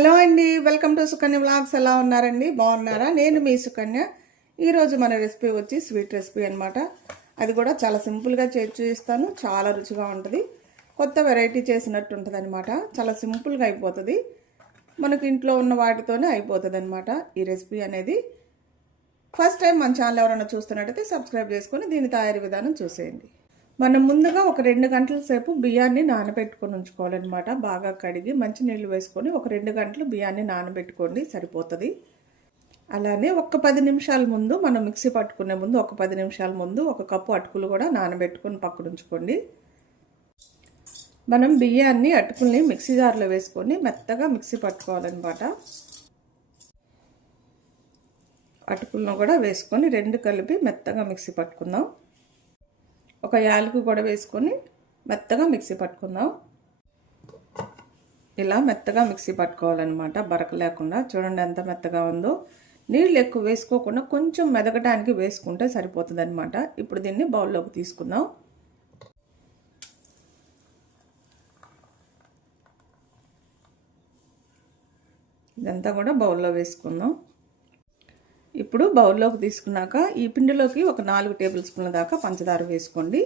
Hello అండి, welcome to Sukanya vlogs. ఎలా ఉన్నారండి? బాగున్నారా? నేను మీ సుకన్య. ఈరోజు మన రెసిపీ వచ్చి స్వీట్ రెసిపీ అనమాట. అది కూడా చాలా సింపుల్గా చేసి చూపిస్తాను. చాలా రుచిగా ఉంటుంది. కొత్త వెరైటీ చేసినట్టు ఉంటుంది అనమాట. చాలా సింపుల్గా అయిపోతుంది. మనకు ఇంట్లో ఉన్న వాటితోనే అయిపోతుంది అనమాట ఈ రెసిపీ అనేది. ఫస్ట్ టైం మన ఛానల్ ఎవరైనా చూస్తున్నట్టయితే సబ్స్క్రైబ్ చేసుకొని దీని తయారీ విధానం చూసేయండి. మనం ముందుగా ఒక 2 గంటల సేపు బియ్యాన్ని నానబెట్టుకొని ఉంచుకోవాలన్నమాట. బాగా కడిగి మంచి నీళ్ళు వేసుకొని ఒక 2 గంటలు బియ్యాన్ని నానబెట్టుకోండి, సరిపోతుంది. అలానే ఒక 10 నిమిషాల ముందు మనం మిక్సీ పట్టుకునే ముందు ఒక 10 నిమిషాల ముందు 1 కప్పు అటుకులు కూడా నానబెట్టుకొని పక్కన ఉంచుకోండి. మనం బియ్యాన్ని అటుకుల్ని మిక్సీ జార్లో వేసుకొని మెత్తగా మిక్సీ పట్టుకోవాలన్నమాట. అటుకులను కూడా వేసుకొని 2 కలిపి మెత్తగా మిక్సీ పట్టుకుందాం. ఒక యాలకు కూడా వేసుకొని మెత్తగా మిక్సీ పట్టుకుందాం. ఇలా మెత్తగా మిక్సీ పట్టుకోవాలన్నమాట, బరక లేకుండా. చూడండి ఎంత మెత్తగా ఉందో. నీళ్ళు ఎక్కువ వేసుకోకుండా కొంచెం మెదగటానికి వేసుకుంటే సరిపోతుంది అనమాట. ఇప్పుడు దీన్ని బౌల్లోకి తీసుకుందాం. ఇదంతా కూడా బౌల్లో వేసుకుందాం. ఇప్పుడు బౌల్లోకి తీసుకున్నాక ఈ పిండిలోకి ఒక 4 టేబుల్ స్పూన్ల దాకా పంచదార వేసుకోండి.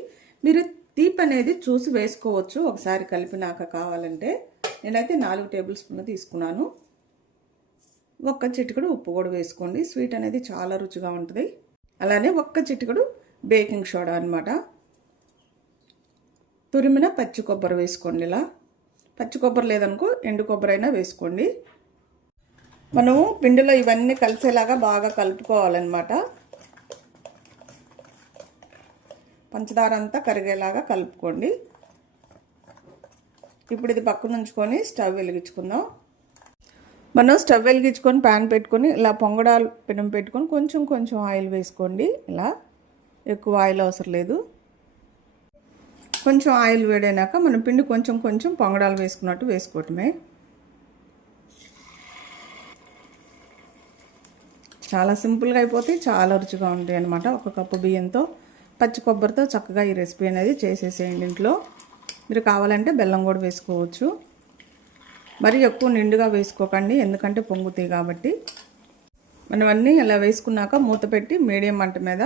మీరు తీపి అనేది చూసి వేసుకోవచ్చు ఒకసారి కలిపినాక కావాలంటే. నేనైతే 4 టేబుల్ స్పూన్లు తీసుకున్నాను. 1 చిటికెడు ఉప్పు కూడా వేసుకోండి. స్వీట్ అనేది చాలా రుచిగా ఉంటుంది. అలానే 1 చిటికెడు బేకింగ్ సోడా అనమాట. తురిమిన పచ్చి కొబ్బరి వేసుకోండి. ఇలా పచ్చి కొబ్బరి లేదనుకో ఎండు కొబ్బరి అయినా వేసుకోండి. మనము పిండిలో ఇవన్నీ కలిసేలాగా బాగా కలుపుకోవాలన్నమాట. పంచదార అంతా కరిగేలాగా కలుపుకోండి. ఇప్పుడు ఇది పక్కన ఉంచుకొని స్టవ్ వెలిగించుకుందాం. మనం స్టవ్ వెలిగించుకొని ప్యాన్ పెట్టుకొని ఇలా పొంగడాలు పెనం పెట్టుకొని కొంచెం ఆయిల్ వేసుకోండి. ఇలా ఎక్కువ ఆయిల్ అవసరం లేదు. కొంచెం ఆయిల్ వేడైనాక మనం పిండి కొంచెం పొంగడాలు వేసుకున్నట్టు వేసుకోవటమే. చాలా సింపుల్గా అయిపోతాయి, చాలా రుచిగా ఉంటాయి అన్నమాట. 1 కప్పు బియ్యంతో పచ్చి కొబ్బరితో చక్కగా ఈ రెసిపీ అనేది చేసేసేయండి ఇంట్లో. మీరు కావాలంటే బెల్లం కూడా వేసుకోవచ్చు. మరి ఎక్కువ నిండుగా వేసుకోకండి, ఎందుకంటే పొంగుతాయి కాబట్టి. మనం అన్నీ ఇలా వేసుకున్నాక మూత పెట్టి మీడియం మంట మీద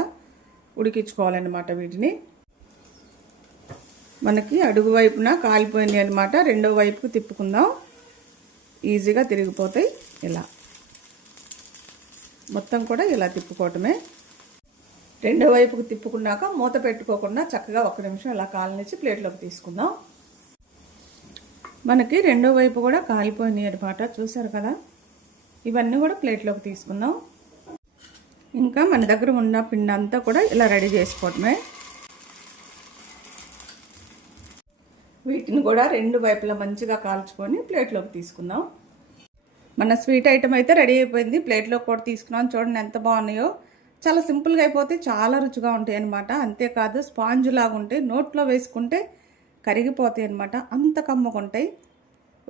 ఉడికించుకోవాలన్నమాట వీటిని. మనకి అడుగు వైపున కాలిపోయింది అనమాట. రెండో వైపుకు తిప్పుకుందాం. ఈజీగా తిరిగిపోతాయి. ఇలా మొత్తం కూడా ఇలా తిప్పుకోవటమే. రెండో వైపుకు తిప్పుకున్నాక మూత పెట్టుకోకుండా చక్కగా 1 నిమిషం ఇలా కాలనిచ్చి ప్లేట్లోకి తీసుకుందాం. మనకి రెండో వైపు కూడా కాలిపోయినాయి అనమాట. చూసారు కదా. ఇవన్నీ కూడా ప్లేట్లోకి తీసుకుందాం. ఇంకా మన దగ్గర ఉన్న పిండి అంతా కూడా ఇలా రెడీ చేసుకోవటమే. వీటిని కూడా 2 వైపులా మంచిగా కాల్చుకొని ప్లేట్లోకి తీసుకుందాం. మన స్వీట్ ఐటమ్ అయితే రెడీ అయిపోయింది. ప్లేట్లో కూడా తీసుకున్నాం. చూడండి ఎంత బాగున్నాయో. చాలా సింపుల్గా అయిపోతే చాలా రుచిగా ఉంటాయి అనమాట. అంతేకాదు స్పాంజ్ లాగా ఉంటాయి, నోట్లో వేసుకుంటే కరిగిపోతాయి అనమాట. అంత కమ్మగా ఉంటాయి.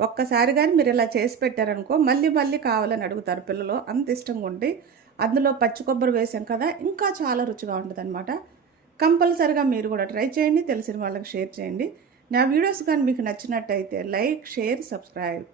ఒక్కసారి కానీ మీరు ఇలా చేసి పెట్టారనుకో మళ్ళీ కావాలని అడుగుతారు పిల్లలు, అంత ఇష్టంగా ఉంటాయి. అందులో పచ్చి కొబ్బరి వేసాం కదా, ఇంకా చాలా రుచిగా ఉంటుంది అనమాట. కంపల్సరిగా మీరు కూడా ట్రై చేయండి, తెలిసిన వాళ్ళకి షేర్ చేయండి. నా వీడియోస్ కానీ మీకు నచ్చినట్టయితే లైక్, షేర్, సబ్స్క్రైబ్.